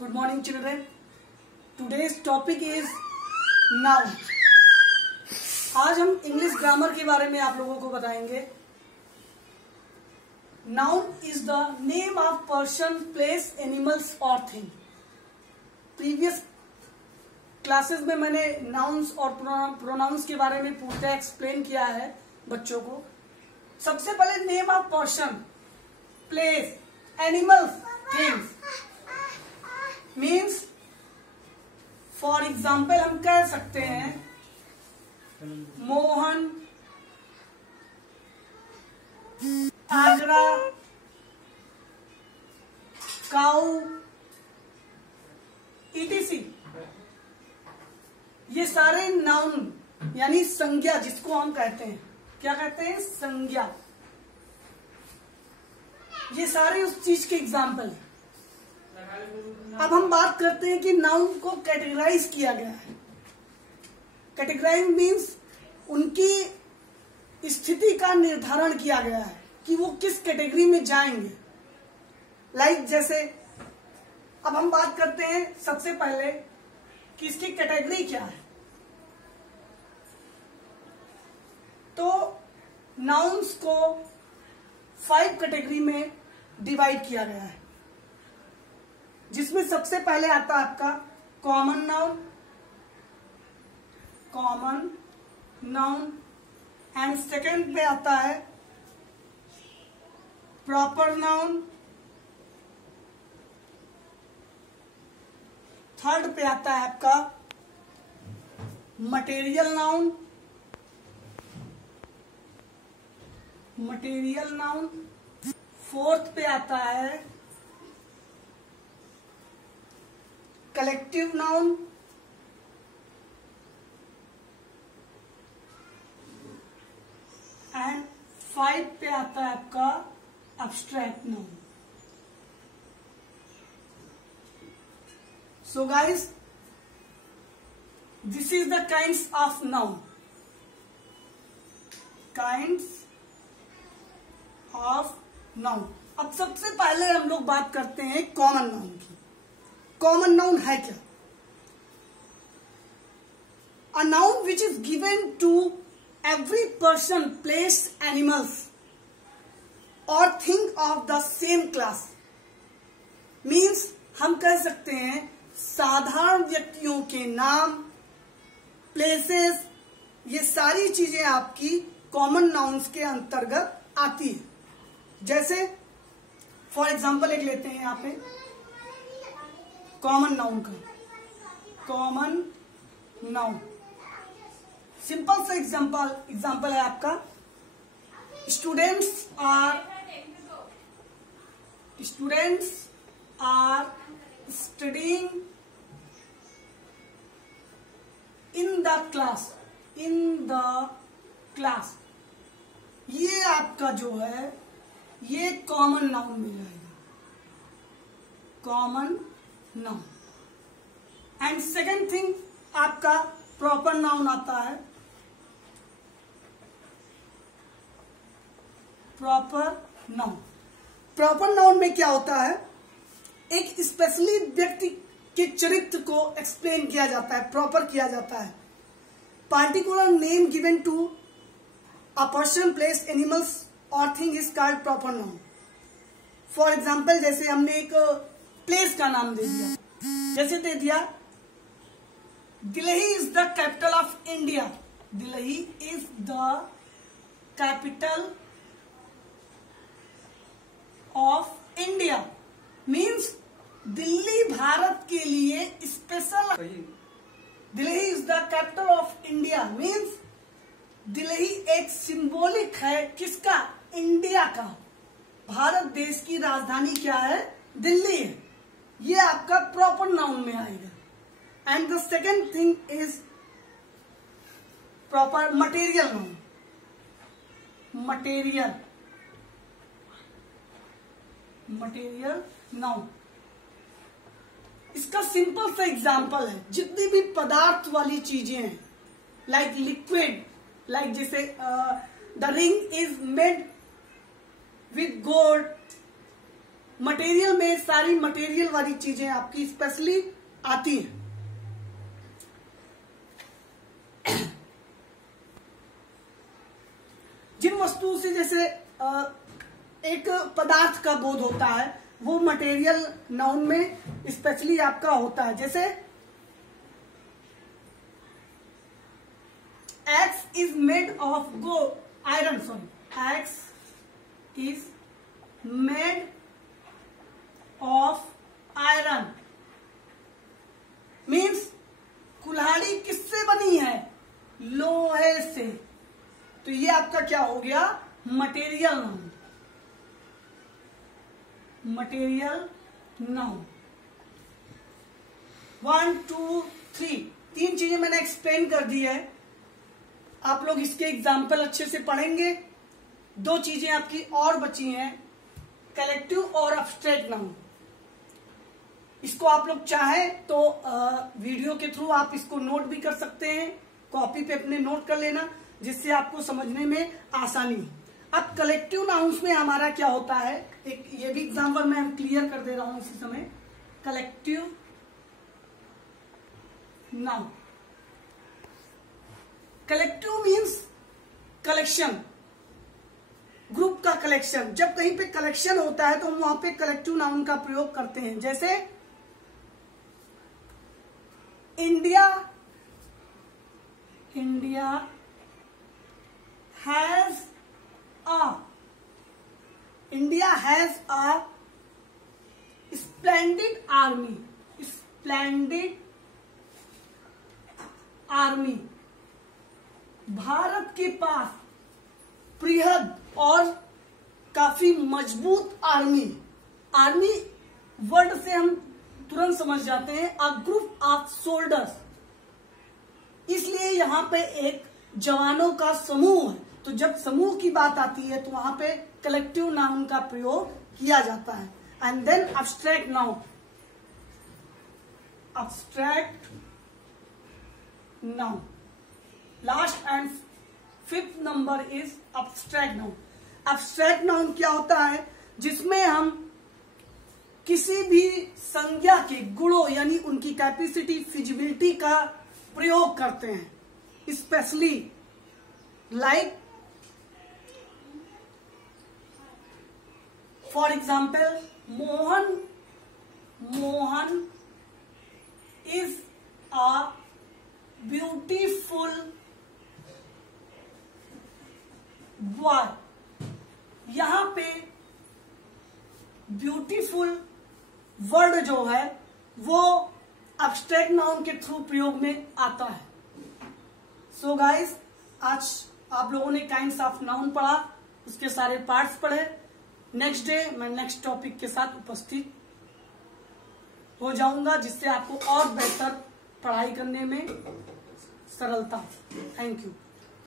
Good morning, children. Today's topic is noun. आज हम English grammar के बारे में आप लोगों को बताएंगे. Noun is the name of person, place, animals or thing. Previous classes में मैंने नाउन्स और प्रोनाउंस के बारे में पूरा एक्सप्लेन किया है बच्चों को. सबसे पहले name of person, place, animals, things. Means for example हम कह सकते हैं मोहन आगरा, काऊ, ईटीसी. ये सारे नाउन यानी संज्ञा जिसको हम कहते हैं. क्या कहते हैं? संज्ञा. ये सारे उस चीज के एग्जाम्पल हैं. अब हम बात करते हैं कि नाउन को कैटेगराइज किया गया है. कैटेगराइज मीन्स उनकी स्थिति का निर्धारण किया गया है कि वो किस कैटेगरी में जाएंगे. लाइक जैसे अब हम बात करते हैं सबसे पहले कि इसकी कैटेगरी क्या है. तो नाउन्स को 5 कैटेगरी में डिवाइड किया गया है, जिसमें सबसे पहले आता है आपका कॉमन नाउन एंड सेकंड पे आता है प्रॉपर नाउन. थर्ड पे आता है आपका मटेरियल नाउन. फोर्थ पे आता है कलेक्टिव नाउन. एंड 5 पे आता है आपका abstract noun. So guys, this is the kinds of noun. अब सबसे पहले हम लोग बात करते हैं कॉमन नाउन की. कॉमन नाउन है क्या? A noun which is given to every person, place, animals or thing of the same class. Means हम कह सकते हैं साधारण व्यक्तियों के नाम, प्लेसेस, ये सारी चीजें आपकी कॉमन नाउन्स के अंतर्गत आती है. जैसे फॉर एग्जाम्पल एक लेते हैं यहाँ पे कॉमन नाउन का. कॉमन नाउन सिंपल सा एग्जाम्पल है आपका students are studying in the class. ये आपका जो है ये कॉमन नाउन में जाएगा. Common noun. And second thing आपका प्रॉपर नाउन आता है. प्रॉपर नाउन में क्या होता है? एक स्पेशली व्यक्ति के चरित्र को एक्सप्लेन किया जाता है, प्रॉपर किया जाता है. Particular name given to a person, place, animals और thing is called proper noun. For example जैसे हमने एक प्लेस का नाम दे दिया. जैसे दे दिया Delhi is the capital of India. Delhi is the capital of India. Means Delhi Bharat के लिए special. Delhi is the capital of India means Delhi एक सिंबॉलिक है. किसका? इंडिया का. भारत देश की राजधानी क्या है? दिल्ली है. ये आपका प्रॉपर नाउन में आएगा. And the second thing is proper material noun. Material noun इसका सिंपल सा एग्जाम्पल है. जितनी भी पदार्थ वाली चीजें हैं लाइक लिक्विड, लाइक जैसे the ring is made with gold, material में सारी मटेरियल वाली चीजें आपकी स्पेशली आती हैं। जिन वस्तुओं से जैसे एक पदार्थ का बोध होता है वो मटेरियल नाउन में स्पेशली आपका होता है। जैसे X is made of iron, X is made of iron means कुल्हाड़ी किससे बनी है? लोहे से। तो ये आपका क्या हो गया? Material noun. Material noun. 1 2 3 तीन चीजें मैंने एक्सप्लेन कर दी है। आप लोग इसके एग्जाम्पल अच्छे से पढ़ेंगे। दो चीजें आपकी और बची हैं, कलेक्टिव और अब्स्ट्रैक्ट नाउन। इसको आप लोग चाहें तो वीडियो के थ्रू आप इसको नोट भी कर सकते हैं, कॉपी पे अपने नोट कर लेना, जिससे आपको समझने में आसानी हो। अब कलेक्टिव नाउन्स में हमारा क्या होता है, एक ये भी एग्जाम्पल मैं क्लियर कर दे रहा हूं इसी समय। Collective noun, collective means collection, group का कलेक्शन। जब कहीं पे कलेक्शन होता है तो हम वहां पे कलेक्टिव नाउन का प्रयोग करते हैं। जैसे India has a splendid army. Bharat के पास बृहद और काफी मजबूत आर्मी वर्ड से हम तुरंत समझ जाते हैं अ ग्रुप ऑफ सोल्जर्स, इसलिए यहां पे एक जवानों का समूह है। तो जब समूह की बात आती है तो वहां पे कलेक्टिव नाउन का प्रयोग किया जाता है। And then abstract noun, last and 5th number is abstract noun. Abstract noun क्या होता है? जिसमें हम किसी भी संज्ञा के गुणों यानी उनकी कैपेसिटी, फिजिबिलिटी का प्रयोग करते हैं। Specially like for example Mohan is a beautiful boy. यहां पे ब्यूटीफुल वर्ड जो है वो अब्स्ट्रैक्ट नाउन के थ्रू प्रयोग में आता है। सो गाइस, आज आप लोगों ने काइंड्स ऑफ नाउन पढ़ा, उसके सारे पार्ट्स पढ़े। नेक्स्ट डे मैं नेक्स्ट टॉपिक के साथ उपस्थित हो जाऊंगा, जिससे आपको और बेहतर पढ़ाई करने में सरलता। Thank you.